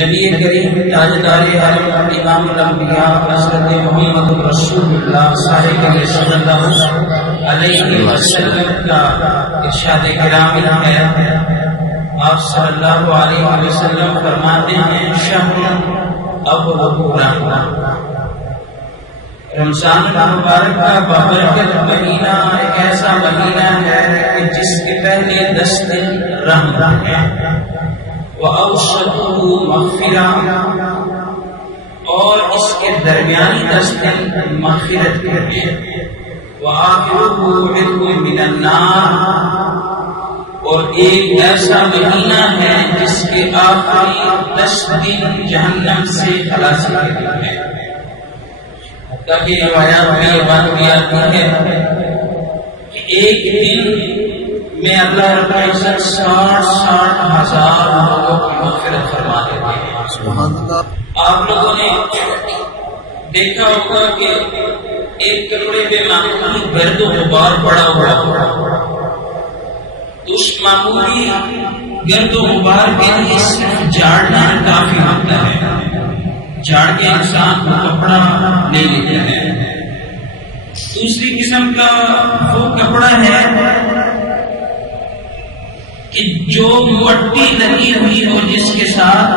نبی کریم تاجدار عالم امام الانبیاء حضرت محمد رسول اللہ صلی اللہ علیہ وسلم کا ارشاد گرامی ہے. آپ صلی اللہ علیہ وسلم فرماتے ہیں شہر ابو رمضان المبارک کا بابرکت مہینہ ایک ایسا مہینہ ہے کہ جس کے پہلے 10 دن رحمت ہے وَأَوْسَطُهُ مَغْفِرَةٌ اور اس کے درمیانی 10 دن مغفرت کے ہیں وَآخِرُهُ عِتْقٌ مِنَ النَّارِ اور ایک ایسا مہینہ ہے جس کے آخری 10 دن جہنم سے خلاصی کے دن ہے. تاکہ روایات میں یہ بات بھی آتی ہے کہ ایک دن میں اللہ رب العزت 60 ہزار لوگوں کی مغفرت فرما دیتے ہیں. سبحان اللہ. آپ لوگوں نے دیکھا ہوگا کہ ایک کپڑے پہ معمولی گرد و غبار پڑا ہوا تو اس معمولی گرد و غبار کے لیے صرف جھاڑنا کافی ہوتا ہے. جھاڑ کے انسان کو کپڑا لے لیتا ہے. دوسری قسم کا وہ کپڑا ہے کہ جو مٹی لگی ہوئی ہو جس کے ساتھ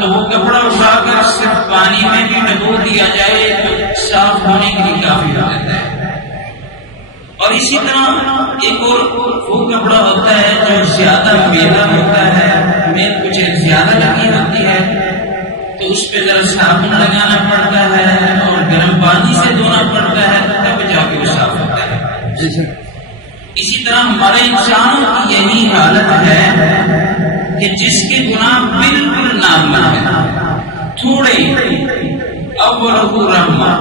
تو وہ کپڑا اٹھا کر صرف پانی میں بھی ڈبو دیا جائے تو صاف ہونے کے لیے کافی ہو جاتا ہے. اور اسی طرح ایک اور وہ کپڑا ہوتا ہے جو زیادہ میلا ہوتا ہے, میل کچھ زیادہ لگی ہوتی ہے تو اس پہ ذرا صابن لگانا پڑتا ہے اور گرم پانی سے دھونا پڑتا ہے تب جا کے وہ صاف ہوتا ہے. اسی طرح ہمارے انسانوں کی یہی حالت ہے کہ جس کے گناہ بالکل نارمل ہیں, تھوڑے اولہ رحمہ.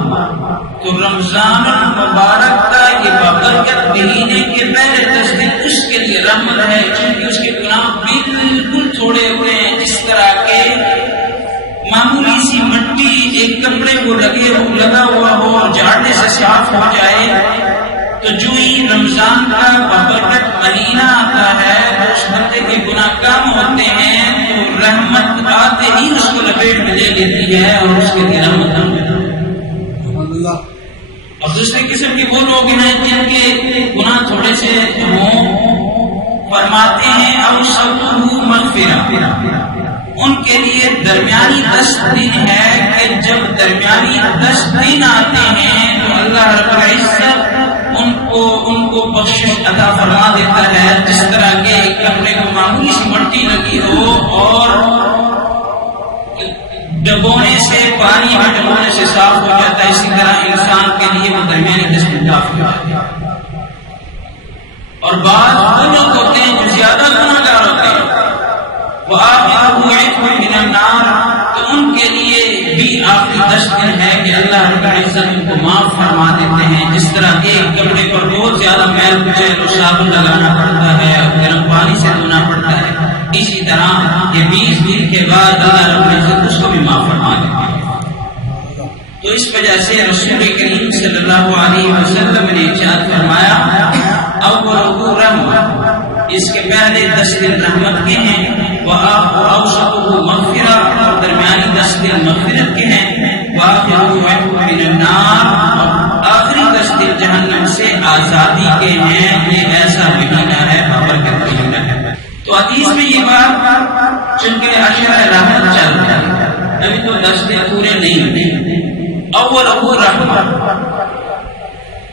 تو رمضان المبارک کا یہ بابرکت مہینے کے پہلے 10 دن اس کے لیے رحمت ہے کیونکہ اس کے گناہ بالکل تھوڑے ہوئے ہیں. جس طرح کے معمولی سی مٹی ایک کپڑے کو لگا ہوا ہو اور جھاڑنے سے صاف ہو جائے تو جو ہی رمضان کا بابرکت مہینہ آتا ہے اس بندے کے گناہ کم ہوتے ہیں تو رحمت آتے ہی اس کو لپیٹ میں لے لیتی ہے اور اس کے لیے رحمت اللہ. اور دوسری قسم کے وہ لوگ ہیں جن کے گناہ تھوڑے سے ہوں, فرماتے ہیں اوسطہ مغفرہ. ان کے لیے درمیانی 10 دن ہے کہ جب درمیانی 10 دن آتے ہیں تو اللہ رب العزت ان کو بخشش عطا فرما دیتا ہے. جس طرح کے کپڑے کو معمولی سی مٹی لگی ہو اور ڈبونے سے پانی میں ڈبونے سے صاف ہو جاتا ہے, اسی طرح انسان کے لیے وہ درمیانی 10 دن کافی ہوتا ہے. اور بعض وہ لوگ ہوتے ہیں جو زیادہ گناہگار ہوتے ہیں وَآخِرُهُ عِتْقٌ مِنَ النَّارِ تو ان کے لیے بھی آخری 10 دن ہے کہ اللہ رب العزت ان کو معاف فرما دیتے ہیں. جس طرح ایک کپڑے پر بہت زیادہ میل کچیل اور صابن لگانا پڑتا ہے اور گرم پانی سے دھونا پڑتا ہے, اسی طرح یہ 20 دن کے بعد اللہ رب العزت اس کو بھی معاف فرما دیتے ہیں. تو اس وجہ سے رسول کریم صلی اللہ علیہ وسلم نے ارشاد فرمایا اولہ رحمہ, اس کے پہلے 10 دن رحمت کے ہیں وَأَوْسَطُهُ مَغْفِرَةٌ اور درمیانی 10 دن مغفرت کے ہیں وَآخِرُهُ عِتْقٌ مِنَ النَّارِ اور آخری 10 دن جہنم سے آزادی کے ہیں. یہ ایسا مہینہ ہے بابرکت مہینہ ہے. تو حدیث میں یہ بات چونکہ عشرہ رحمت چل رہا ہے, ابھی تو 10 دن پورے نہیں ہوتے. اولہ رحمہ,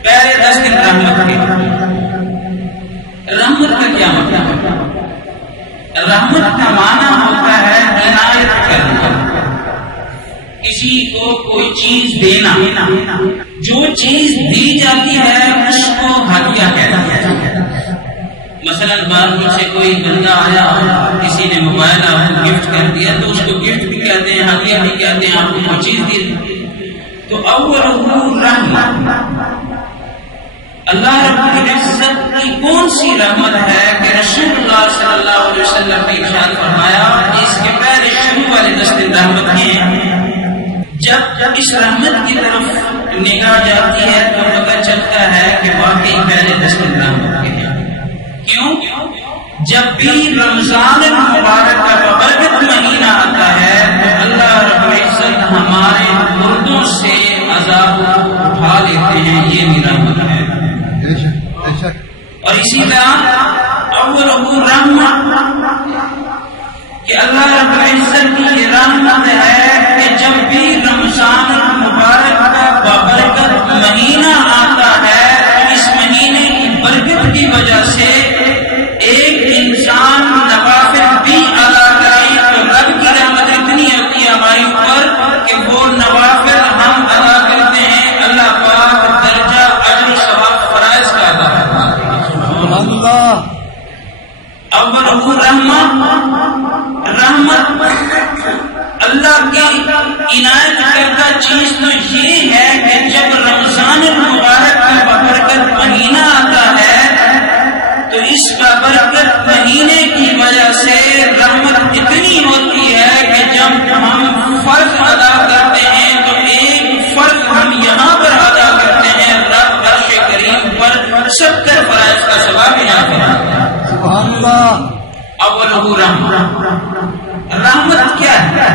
پہلے 10 دن رحمت کے. رحمت کا کیا مطلب ہے؟ رحمت کا معنی ہوتا ہے عنایت کرنا, کسی کو کوئی چیز دینا. جو چیز دی جاتی ہے اس کو ہدیہ کہتے ہیں. مثلا بعد مجھ سے کوئی بندہ آیا اور کسی نے موبائل آپ کو گفٹ کر دیا تو اس کو گفٹ بھی کہتے ہیں, ہدیہ بھی کہتے ہیں, آپ کو کوئی چیز دی. تو اولہ رحمہ, اللہ رب العزت کی کون سی رحمت ہے کہ رسول اللہ صلی اللہ علیہ وسلم نے ارشاد فرمایا اس کے پہلے شروع والے 10 دن رحمت کے. جب اس رحمت کی طرف نگاہ جاتی ہے تو پتہ چلتا ہے کہ واقعی پہلے 10 دن رحمت کے ہیں. کیوں؟ جب بھی رمضان المبارک کا بابرکت مہینہ آتا ہے اندر کی یہ رحمت ہے کہ جب بھی رمضان المبارک کا بابرکت مہینہ آتا ہے تو اس مہینے کی برکت کی وجہ سے ایک انسان نوافل بھی ادا کرے تو رب کی رحمت اتنی ہوتی ہے ہمارے اوپر کہ وہ نوافل ہم ادا کرتے ہیں اللہ پاک درجہ اجر ثواب فرائض کا ادا کرتا ہے. اول رحمت اللہ کی عنایت کردہ چیز تو یہ ہے کہ جب رمضان المبارک کا بابرکت مہینہ آتا ہے تو اس بابرکت مہینے کی وجہ سے رحمت اتنی ہوتی ہے کہ جب ہم فرض ادا کرتے ہیں تو ایک فرض ہم یہاں پر ادا کرتے ہیں رب عرش کریم پر 70 فرائض کا ثواب عنایت کرتا ہے. سبحان اللہ. اولہ رحمت کیا ہے؟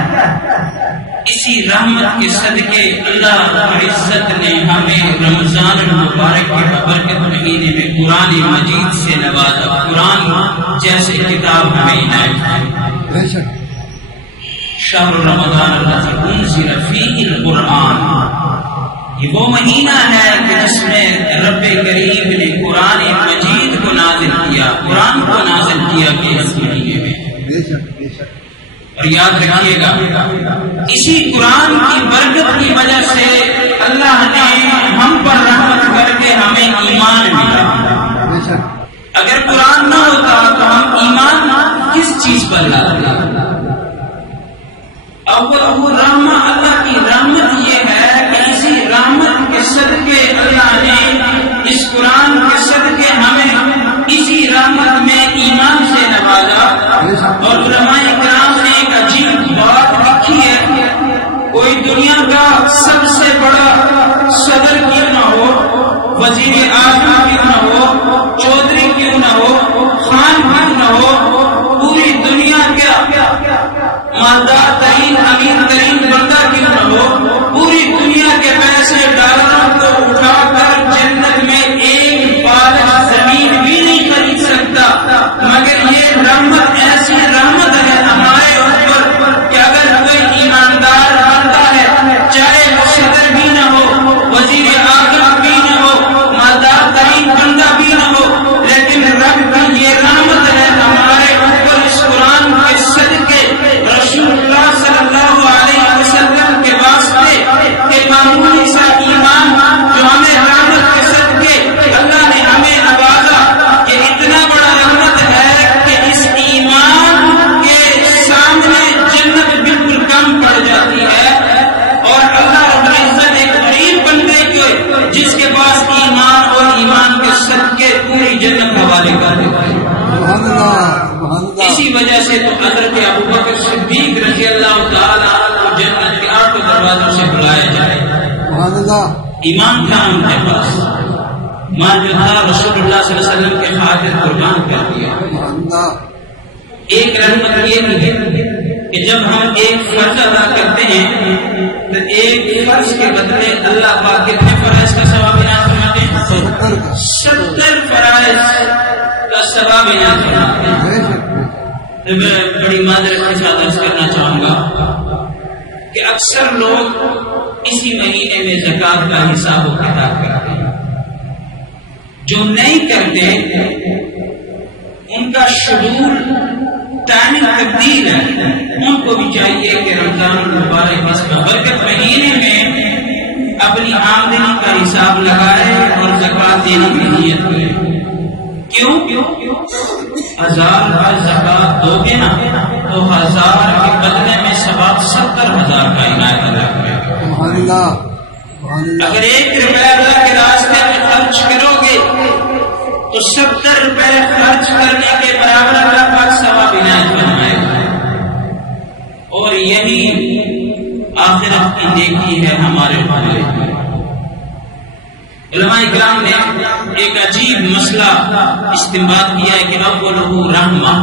اسی رحمت کے صدقے اللہ رب العزت نے ہمیں رمضان المبارک کے بابرکت مہینے میں قرآن مجید سے نوازا. قرآن جیسے کتاب ہمیں عنایت کی. شہر رمضان الذی انزل فیہ القرآن، یہ وہ مہینہ ہے کہ جس میں رب کریم نے قرآن مجید کو نازل کیا، قرآن کو نازل کیا کہ اس مہینے میں. اور یاد رکھیے گا اسی قرآن کی برکت کی وجہ سے اللہ نے ہم پر رحمت کر کے ہمیں ایمان ملا. اگر قرآن نہ ہوتا تو ہم ایمان کس چیز پر لاتے؟ اول رحمہ اللہ کی رحمت یہ ہے کہ اسی رحمت کے صدقے اللہ نے اس قرآن کے صدقے ہمیں اسی رحمت میں ایمان سے نوازا. اور علماء کرام نے ایک عجیب بات لکھی ہے، کوئی دنیا کا سب سے بڑا صدر کیوں نہ ہو، وزیر اعظم کیوں نہ ہو، چودھری کیوں نہ ہو، خان کیوں نہ ہو، پوری دنیا کا مالدار ترین امیر ترین بندہ کیوں نہ ہو، پوری دنیا کے پیسے ڈالروں کو اٹھا کر جنت میں ایک بالغ زمین بھی نہیں خرید سکتا. مگر یہ رحمت ایسی رحمت ہے ہمارے اوپر کہ اگر کوئی ایماندار بندہ ہے، چاہے وہ صدر بھی نہ ہو، وزیر اعظم بھی نہ ہو، مالدار ترین بندہ بھی نہ ہو، لیکن رب کی یہ رحمت ہے ہمارے اوپر اس قرآن کے صدقے رسول اللہ صلی اللہ علیہ وسلم کے واسطے کہ معمولی سا ایمان جو ہمیں رحمت کے صدقے اللہ نے ہمیں نوازا، کہ اتنا بڑا رحمت ہے کہ اس ایمان کے سامنے جنت بالکل کم پڑ جاتی ہے. اور اللہ رب العزت ایک غریب بندے کو جس کے پاس ایمان اور ایمان کے صدقے پوری جنت حوالے کر دیتا ہے. اسی وجہ سے تو حضرت ابوبکر صدیق رضی اللہ تعالی عنہ جنت کے 8 دروازوں سے بلایا جائے. ایمان تھا ان کے پاس، مان جو تھا رسول اللہ صلی اللہ علیہ وسلم کے خاطر قربان کر دیا. ایک رحمت یہ بھی ہے کہ جب ہم ایک فرض ادا کرتے ہیں تو ایک فرض کے بدلے اللہ پاک کتنے فرائض کا ثواب عنایت فرماتے ہیں؟ 70 فرائض کا ثواب عنایت فرماتے ہیں. میں بڑی معذرت کے ساتھ عرض کرنا چاہوں گا کہ اکثر لوگ اسی مہینے میں زکوٰۃ کا حساب و کتاب کرتے ہیں. جو نہیں کرتے ان کا شیڈول ٹائمنگ تبدیل ہے. ان کو بھی چاہیے کہ رمضان المبارک اس بابرکت مہینے میں اپنی آمدنی کا حساب لگائے اور زکوٰۃ دینے کی نیت کرے. کیوں؟ 1000 کا زکوٰۃ دو گے نا تو 1000 کے بدلے میں ثواب 70,000 کا عنایت ادا کرے گا. اگر 1 روپیہ اللہ کے راستے میں خرچ کرو گے تو 70 روپے خرچ کرنے کے برابر اللہ پاک ثواب عنایت فرمائے گا. اور یہی آخرت کی نیکی ہے ہمارے بھائی. علماء کرام نے ایک عجیب مسئلہ استنباط کیا ہے کہ اولہ رحمہ،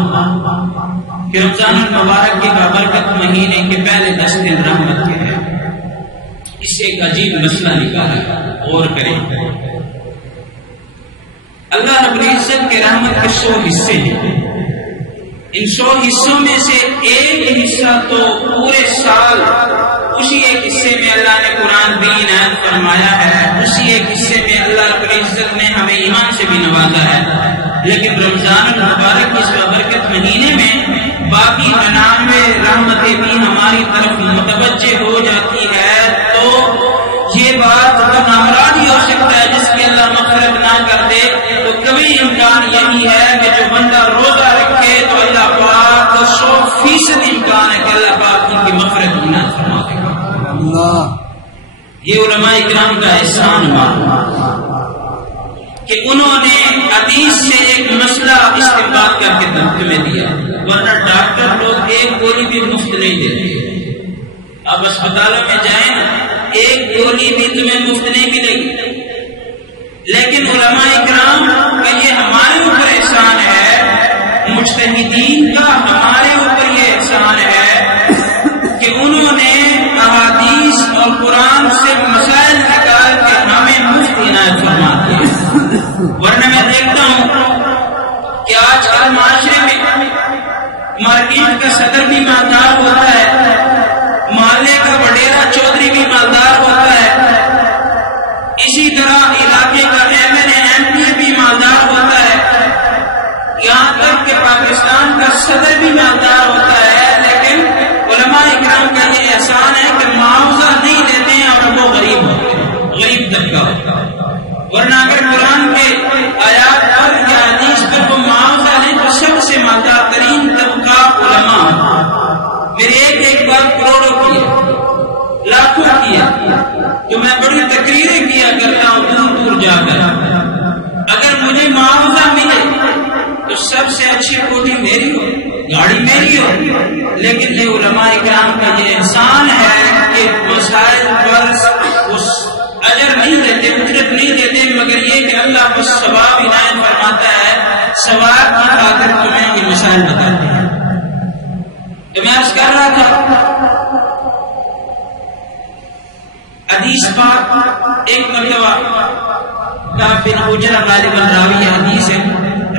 کہ رمضان المبارک کے بابرکت مہینے کے پہلے 10 دن رحمت کے ہیں. اس سے ایک عجیب مسئلہ نکالا، غور کریں. اللہ رب العزت کے رحمت کے 100 حصے ہیں. ان 100 حصوں میں سے ایک حصہ تو پورے سال اسی ایک حصے میں اللہ نے قرآن بھی عنایت فرمایا ہے، اسی ایک حصے میں اللہ رب العزت نے ہمیں ایمان سے بھی نوازا ہے، لیکن رمضان المبارک اس بابرکت مہینے میں باقی 99 رحمتیں بھی ہماری طرف متوجہ ہو جاتی ہے، تو یہ بات تو نامراد ہی ہو سکتا ہے جس کی اللہ مغفرت نہ کر دے، تو کبھی امکان یہی ہے کہ جو بندہ روزہ رکھے تو اللہ پاک 100% امکان ہے کہ اللہ پاک ان کی مغفرت نہ فرما دے گا۔ یہ علماء کرام کا احسان ہوا کہ انہوں نے حدیث سے ایک مسئلہ استنباط کر کے تمہیں دیا، ورنہ ڈاکٹر لوگ ایک گولی بھی مفت نہیں دیتے۔ اب اسپتالوں میں جائیں ایک گولی بھی تمہیں مفت نہیں ملے گی، لیکن علماء کرام کا یہ ہمارے اوپر احسان ہے، مجتہدین کا ہمارے اوپر یہ احسان ہے کہ انہوں نے احادیث اور قرآن سے مسائل نکال کے ہمیں مفت عنایت فرما دیے۔ ورنہ میں دیکھتا ہوں کہ آج کل معاشرے میں مارکیٹ کا صدر بھی مالدار ہوتا ہے، محلے کا وڈیرا چودھری بھی مالدار ہوتا ہے، اسی طرح علاقے کا MLA بھی مالدار ہوتا ہے، یہاں تک کہ پاکستان کا صدر بھی مالدار ہوتا ہے، لیکن علماء اکرام کا یہ احسان ہے کہ معاوضہ نہیں دیتے ہیں اور وہ غریب ہوتے ہیں، غریب طبقہ ہوتا ہے۔ ورنہ اگر قرآن کے آیات پر یا حدیث پر وہ معاوضہ لیں تو سب سے مالدار ترین طبقہ علماء۔ میرے ایک بات کروڑوں کی ہے، لاکھوں کی ہے، تو میں بڑی تقریریں کیا کرتا ہوں دور دور جا کر، اگر مجھے معاوضہ ملے تو سب سے اچھی کوٹھی میری ہو، گاڑی میری ہو، لیکن یہ علماء اکرام کا یہ احسان ہے کہ مسائل پر اس اجر نہیں دیتے، اجرت نہیں دیتے، مگر یہ کہ اللہ کو ثواب عنایت فرماتا ہے، ثواب کی خاطر تمہیں یہ مسائل بتاتے ہیں۔ تو میں عرض کر رہا تھا حدیث پاک ایک مرتبہ کعب بن عجرہ غالباً راوی حدیث ہے،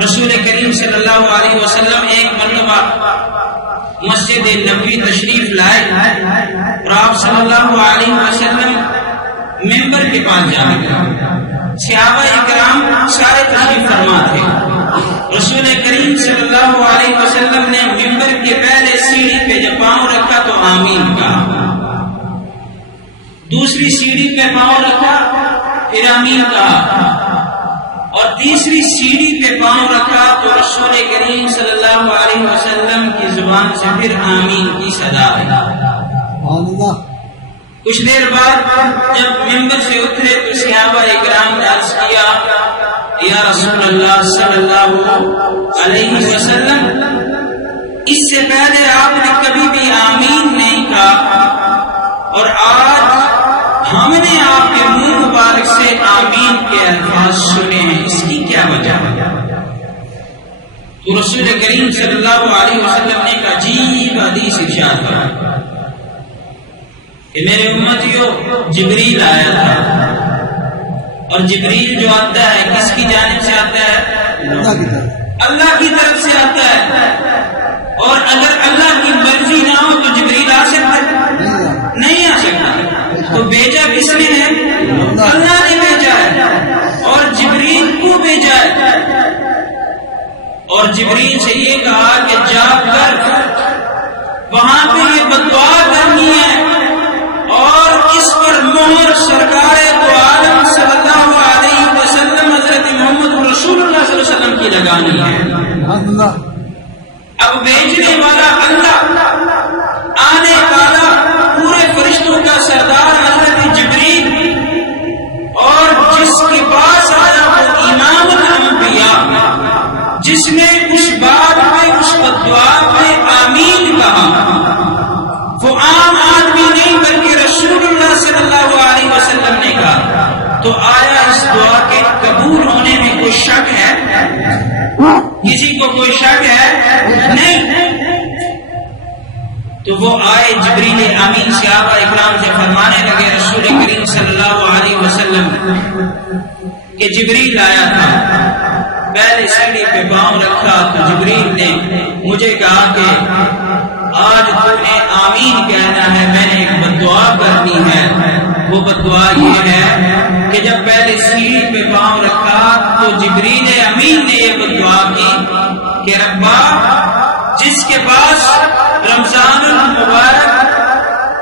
رسول کریم صلی اللہ علیہ وسلم ایک مرتبہ مسجد نبوی تشریف لائے اور آپ صلی اللہ علیہ وسلم ممبر کے پاس جا گئے، صحابہ اکرام سارے تشریف فرما تھے، رسول کریم صلی اللہ علیہ وسلم نے ممبر کے پہلے سیڑھی پہ جب پاؤں رکھا تو آمین کہا، دوسری سیڑھی پہ پاؤں رکھا پھر آمین کہا، اور تیسری سیڑھی پہ پاؤں رکھا تو رسول کریم صلی اللہ علیہ وسلم کی زبان سے پھر آمین کی صدا آئی۔ کچھ دیر بعد جب ممبر سے اترے تو صحابہ اکرام نے عرض کیا، یا رسول اللہ صلی اللہ علیہ وسلم، اس سے پہلے آپ نے کبھی بھی آمین نہیں کہا اور آج ہم نے آپ کے منہ مبارک سے آمین کے الفاظ سنے ہیں، اس کی کیا وجہ ہے؟ تو رسول کریم صلی اللہ علیہ وسلم نے ایک عجیب حدیث ارشاد فرمایا کہ میرے امتیوں جبریل آیا تھا، اور جبریل جو آتا ہے کس کی جانب سے آتا ہے؟ اللہ کی طرف سے آتا ہے، اور اگر اللہ کی مرضی نہ ہو تو جبریل آ سکتا ہے؟ نہیں آ سکتا۔ تو بیچا کس نے ہے؟ اللہ نے بیچا ہے، اور جبریل کو بیچا ہے، اور جبریل سے یہ کہا کہ جا کر وہاں پہ یہ بددعا کرنی ہے اور اس پر مہر سرکار دو عالم صلی اللہ علیہ وسلم حضرت محمد رسول اللہ صلی اللہ علیہ وسلم کی لگانی ہے۔ اب بیچنے والا اللہ، آنے والا پورے فرشتوں کا سردار حضرت جبریل، اور جس کے پاس آیا وہ امام الانبیاء، جس نے اس بات پہ اس بددعا پہ آمین کہا، وہ عام آدمی نہیں بلکہ رسول اللہ صلی اللہ علیہ وسلم نے کہا، تو آیا اس دعا کے قبول ہونے میں کوئی شک ہے؟ کسی کو کوئی شک ہے؟ نہیں۔ تو وہ آئے جبریل امین صحابہ اکرام سے فرمانے لگے رسول کریم صلی اللہ علیہ وسلم کہ جبریل آیا تھا پہلے سیڑھی پہ پاؤں رکھا تو جبریل نے مجھے کہا کہ آج تو نے آمین کہنا ہے، میں نے ایک بددعا کرنی ہے۔ وہ بددعا یہ ہے کہ جب پہلے سیڑھی پہ پاؤں رکھا تو جبریل امین نے یہ بددعا کی کہ ربا جس کے پاس رمضان المبارک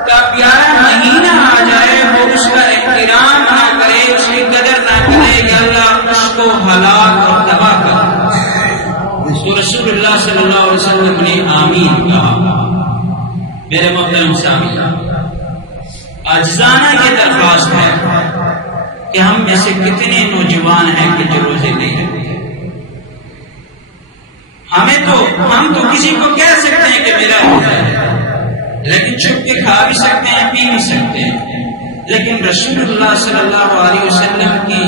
کا پیارا مہینہ آ جائے وہ اس کا احترام نہ کرے، اس کی قدر نہ کرے کہ اللہ اس کو ہلاک اور تباہ کر۔ تو رسول اللہ صلی اللہ علیہ وسلم نے آمین کہا۔ میرے محترم سامعین، عاجزانہ یہ درخواست ہے کہ ہم میں سے کتنے نوجوان ہیں کہ جو روزے نہیں رکھتے۔ ہم تو کسی کو کہہ سکتے ہیں کہ میرا روزہ ہے، لیکن چھپ کے کھا بھی سکتے ہیں، پی بھی سکتے ہیں، لیکن رسول اللہ صلی اللہ علیہ وسلم کی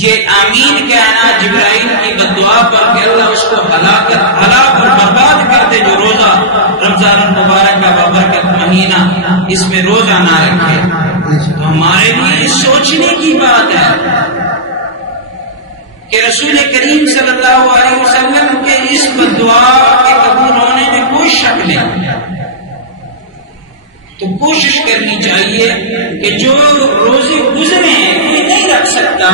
یہ آمین کہنا جبرائیل کی بددعا پر کہ اللہ اس کو ہلاک اور برباد کر دے جو روزہ رمضان المبارک کا بابرکت مہینہ اس میں روزہ نہ رکھے، تو ہمارے لیے سوچنے کی بات ہے کہ رسول کریم صلی اللہ علیہ وسلم کے اس بددعا کے قبول ہونے میں کوئی شک نہیں۔ تو کوشش کرنی چاہیے کہ جو روزے گزرے کوئی نہیں رکھ سکتا،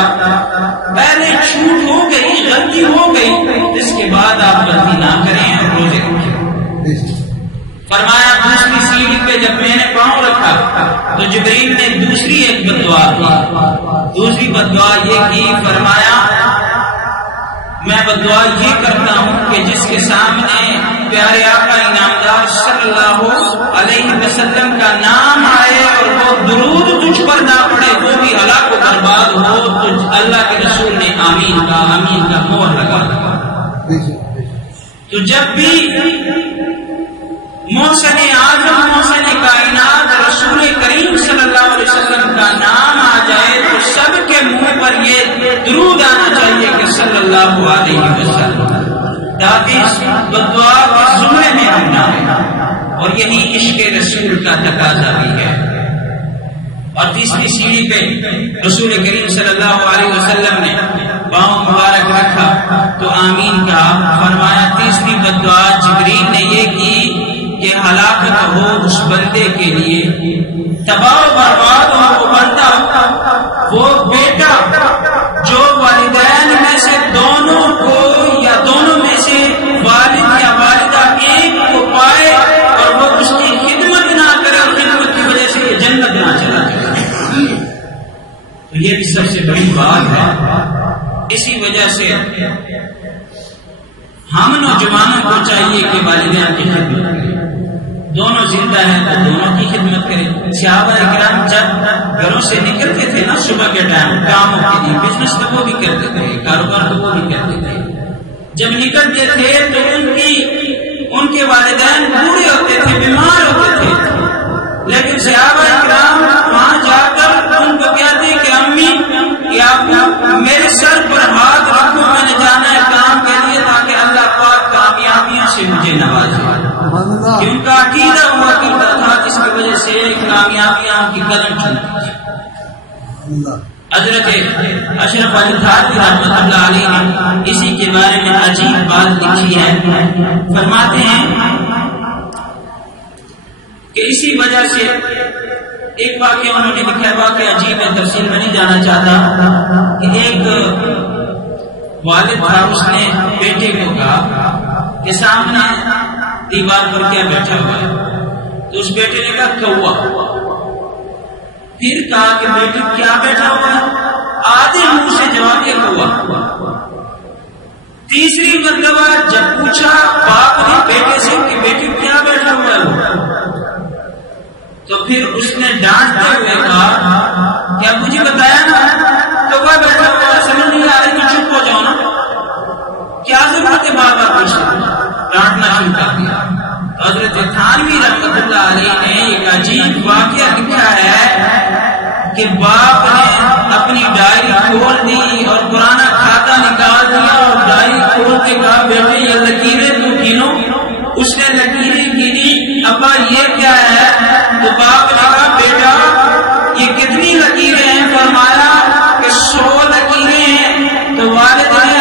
پہلے چھوٹ ہو گئی، غلطی ہو گئی، اس کے بعد آپ غلطی نہ کریں اور روزے رکھیں۔ فرمایا دوسری سیڑھی پہ جب میں نے پاؤں رکھا تو جبریل نے دوسری ایک بددعا کی۔ دوسری بددعا یہ کی، فرمایا میں بددعا یہ کرتا ہوں کہ جس کے سامنے پیارے آقا انعامدار صلی اللہ علیہ وسلم کا نام آئے اور وہ درود تجھ پر نہ پڑے وہ بھی ہلاک و برباد ہو، تو اللہ کے رسول نے آمین کا مہر لگا دیا۔ تو جب بھی محسن اعظم محسن کائنات رسول کریم صلی اللہ علیہ وسلم کا نام آ جائے تو سب کے منہ پر یہ درود آنا چاہیے کہ صلی اللہ علیہ وسلم، تاکہ اس بددعا کے زمرے میں ہم نہ آئیں، اور یہی عشق رسول کا تقاضا بھی ہے۔ اور تیسری سیڑھی پہ رسول کریم صلی اللہ علیہ وسلم نے پاؤں مبارک رکھا تو آمین کہا۔ فرمایا تیسری بددعا جبریل نے یہ کی کہ ہلاکت ہو اس بندے کے لیے، تباہ و برباد ہو وہ بندہ، وہ بیٹا جو والدین میں سے دونوں کو یا دونوں میں سے والد یا والدہ ایک کو پائے اور وہ اس کی خدمت نہ کرے اور خدمت کی وجہ سے یہ جنت نہ چلا جائے، تو یہ بھی سب سے بڑی بات ہے۔ اسی وجہ سے ہم نوجوانوں کو چاہیے کہ والدین کی خدمت کریں، دونوں زندہ ہیں تو دونوں کی خدمت کریں۔ صحابہ اکرام جب گھروں سے نکلتے تھے نا صبح کے ٹائم کاموں کے لیے، بزنس تو وہ بھی کرتے تھے، کاروبار تو وہ بھی کرتے تھے، جب نکلتے تھے تو ان کے والدین بوڑھے ہوتے تھے، بیمار ہوتے تھے، لیکن صحابہ اکرام وہاں جا کر ان کو کہتے کہ امی یا ابو میرے سر پر ہاتھ رکھو، میں نے جانا ہے کام کے لیے تاکہ اللہ پاک کامیابیوں سے مجھے نوازے۔ ان کا عقیدہ ہوا کرتا تھا جس کی وجہ سے کامیابیاں کی قدم چلتی تھی۔ حضرت اشرف علی تھانوی رحمۃ اللہ علیہ نے اسی کے بارے میں عجیب بات لکھی ہے، فرماتے ہیں کہ اسی وجہ سے ایک واقعہ انہوں نے لکھا ہے، واقعہ عجیب ہے، تفصیل میں نہیں جانا چاہتا، کہ ایک والد تھا، اس نے بیٹے کو کہا کہ سامنے دیوار پر کیا بیٹھا ہوا ہے، تو اس بیٹے نے کہا کوا۔ پھر کہا کہ بیٹے کیا بیٹھا ہوا ہے، آدھے منہ سے جواب یہ کوا۔ تیسری مرتبہ جب پوچھا باپ نے بیٹے سے کہ بیٹے کیا بیٹھا ہوا ہے، تو پھر اس نے ڈانٹتے ہوئے کہا کیا مجھے بتایا نا کوا بیٹھا ہوا ہے، سمجھ نہیں آ رہی تو چپ ہو جاؤ نا، کیا ضرورت ہے بار بار پوچھنا، ڈانٹنا شروع کر دیا۔ حضرت تھانوی رحمۃ اللہ علیہ نے ایک عجیب واقعہ لکھا ہے کہ باپ نے اپنی ڈائری کھول دی اور پرانا کھاتا نکال دیا اور ڈائری کھول کے کہا بیٹے یہ لکیریں تو گنو۔ اس نے لکیریں گنی، ابا یہ کیا ہے؟ تو باپ نے کہا بیٹا یہ کتنی لکیریں ہیں؟ فرمایا کہ 100 لکیریں ہیں۔ تو والد نے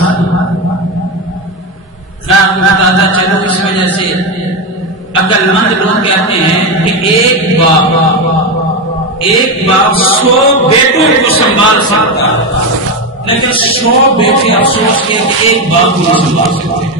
میں آپ کو بتاتا چلوں اس وجہ سے عقل مند لوگ کہتے ہیں کہ ایک باپ 100 بیٹوں کو سنبھال سکتا ہے، لیکن 100 بیٹے افسوس کے ایک باپ کو سنبھال سکتے ہیں۔